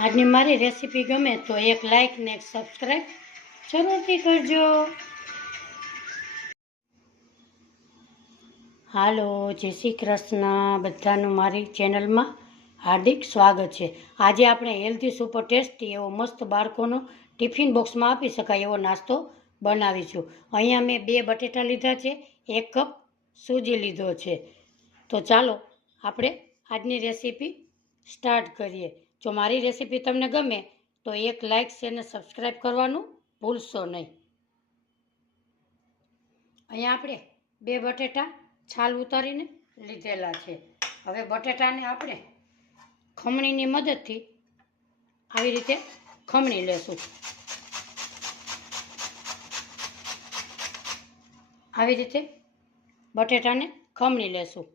આજની મારી રેસીપી ગમે તો એક લાઈક ને એક સબસ્ક્રાઈબ જરૂરથી કરજો. હાલો, જય શ્રી કૃષ્ણ. બધાનું મારી ચેનલમાં હાર્દિક સ્વાગત છે. આજે આપણે હેલ્ધી સુપર ટેસ્ટી એવો મસ્ત બાળકોનો ટિફિન બોક્સમાં આપી શકાય એવો નાસ્તો બનાવીશું. અહીંયા મેં 2 બટેટા લીધા છે, 1 કપ સૂજી લીધો છે. તો ચાલો આપણે આજની રેસીપી સ્ટાર્ટ કરીએ. જો મારી રેસીપી તમને ગમે તો એક લાઈક શેર ને સબસ્ક્રાઈબ કરવાનું ભૂલશો નહીં. અહીંયા આપણે 2 બટેટા છાલ ઉતારીને લીધેલા છે. હવે બટેટાને આપણે ખમણીની મદદથી આવી રીતે ખમણી લેશું. આવી રીતે બટેટાને ખમણી લેશું.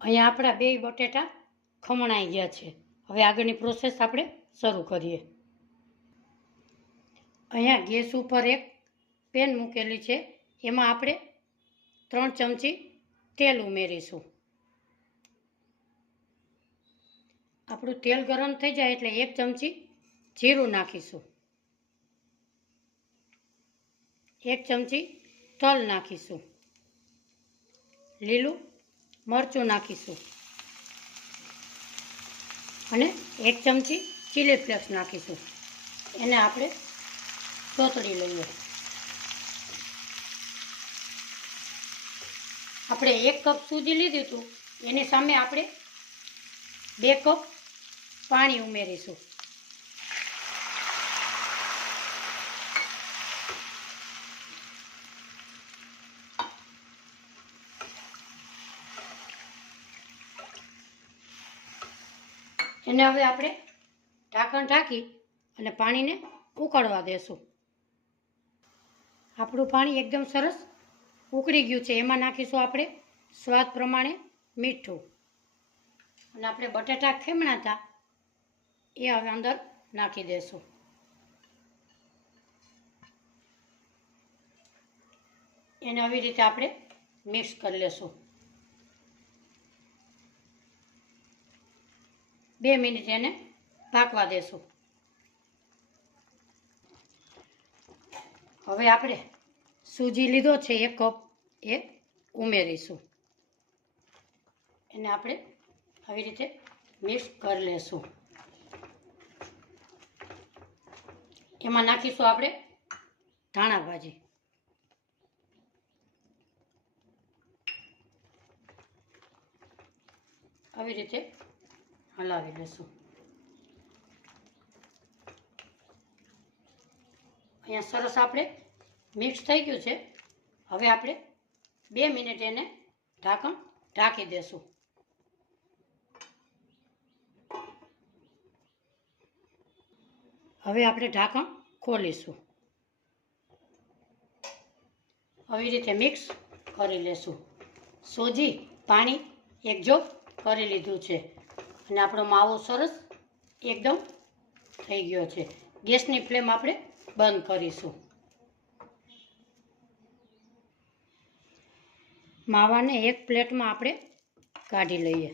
અહીંયા આપણા 2 બટેટા ખમણાઈ ગયા છે. હવે આગળની પ્રોસેસ આપણે શરૂ કરીએ. અહીંયા ગેસ ઉપર એક પેન મૂકેલી છે. એમાં આપણે 3 ચમચી તેલ ઉમેરીશું. આપણું તેલ ગરમ થઈ જાય એટલે 1 ચમચી જીરું નાખીશું. 1 ચમચી તલ નાખીશું. લીલું મરચું નાખીશું અને 1 ચમચી ચીલી ફ્લેક્સ નાખીશું. એને આપણે ચોતળી લઈએ. આપણે 1 કપ સૂજી લીધું હતું, એની સામે આપણે 2 કપ પાણી ઉમેરીશું. એને હવે આપણે ઢાંકણ ઢાંકી અને પાણીને ઉકળવા દેશું. આપણું પાણી એકદમ સરસ ઉકળી ગયું છે. એમાં નાખીશું આપણે સ્વાદ પ્રમાણે મીઠું. અને આપણે બટાટા ખમણા હતા એ હવે અંદર નાખી દેશું. એને આવી રીતે આપણે મિક્સ કરી લેશું. 2 મિનિટ એને પાકવા દેશું. હવે આપણે સૂજી લીધો છે 1 કપ એ ઉમેરીશું. એને આપણે આવી રીતે મિક્સ કરી લેશું. એમાં નાખીશું આપણે ધાણા ભાજી. આવી રીતે હલાવી લેશું. અહીંયા સરસ આપણે મિક્સ થઈ ગયું છે. હવે આપણે 2 મિનિટ એને ઢાંકણ ઢાંકી દેશું. હવે આપણે ઢાંકણ ખોલીશું. આવી રીતે મિક્સ કરી લેશું. સૂજી પાણી એકજોગ કરી લીધું છે અને આપણો માવો સરસ એકદમ થઈ ગયો છે. ગેસની ફ્લેમ આપણે બંધ કરીશું. માવાને એક પ્લેટમાં આપણે કાઢી લઈએ.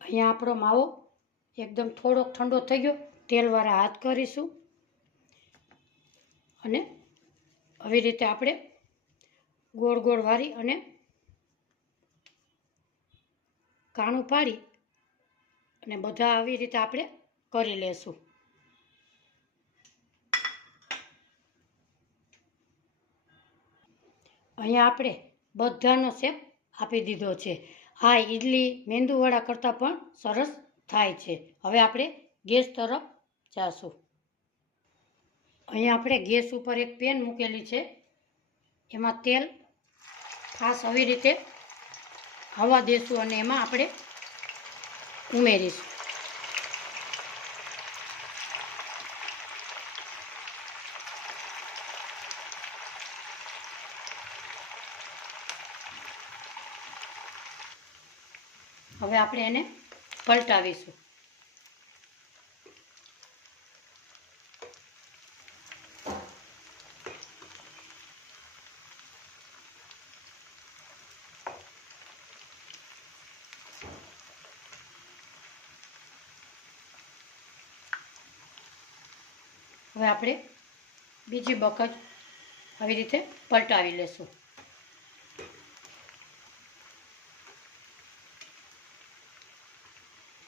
અહીંયા આપણો માવો એકદમ થોડોક ઠંડો થઈ ગયો. તેલવાળા હાથ કરીશું અને આવી રીતે આપણે ગોળ ગોળ વારી અને કાણું પાડી અને બધા આવી રીતે આપણે કરી લેશું. અહીંયા આપણે બધાનો શેપ આપી દીધો છે. આ ઈડલી મેંદુવડા કરતાં પણ સરસ થાય છે. હવે આપણે ગેસ તરફ જાશું. અહીંયા આપણે ગેસ ઉપર એક પેન મૂકેલી છે. એમાં તેલ ખાસ આવી રીતે હવા દેશું અને એમાં આપણે ઉમેરીશું. હવે આપણે એને પલટાવીશું. હવે આપણે બીજી વખત આવી રીતે પલટાવી લેશું.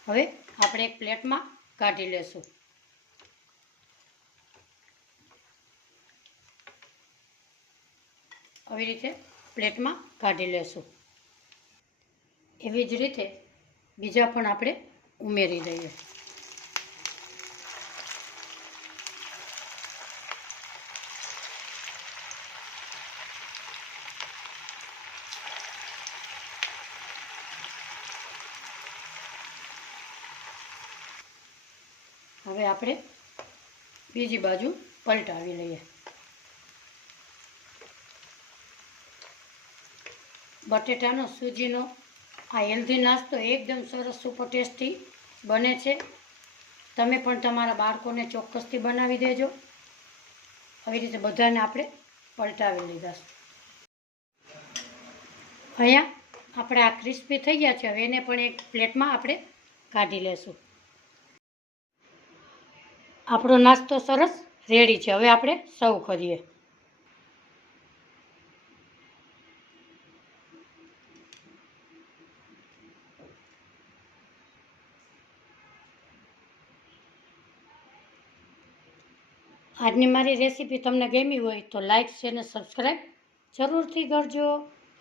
હવે આપણે એક પ્લેટમાં કાઢી લેશું. આવી રીતે પ્લેટમાં કાઢી લેશું. એવી જ રીતે બીજા પણ આપણે ઉમેરી દઈએ. હવે આપણે બીજી બાજુ પલટાવી લઈએ. બટેટાનો સૂજીનો આ હેલ્ધી નાસ્તો એકદમ સરસ સુપર ટેસ્ટી બને છે. તમે પણ તમારા બાળકોને ચોક્કસથી બનાવી દેજો. આવી રીતે બધાને આપણે પલટાવી લીધા છે. અહીંયા આપણે આ ક્રિસ્પી થઈ ગયા છે. હવે એને પણ એક પ્લેટમાં આપણે કાઢી લેશું. આપણો નાસ્તો સરસ રેડી છે. હવે આપણે સર્વ કરીએ. આજની મારી રેસીપી તમને ગમી હોય તો લાઈક શેર અને સબસ્ક્રાઈબ જરૂરથી કરજો.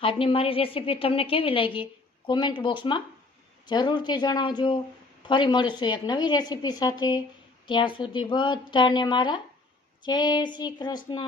આજની મારી રેસીપી તમને કેવી લાગી કોમેન્ટ બોક્સમાં જરૂરથી જણાવજો. ફરી મળીશું એક નવી રેસીપી સાથે. ત્યાં સુધી બધાને મારા જય શ્રી કૃષ્ણ.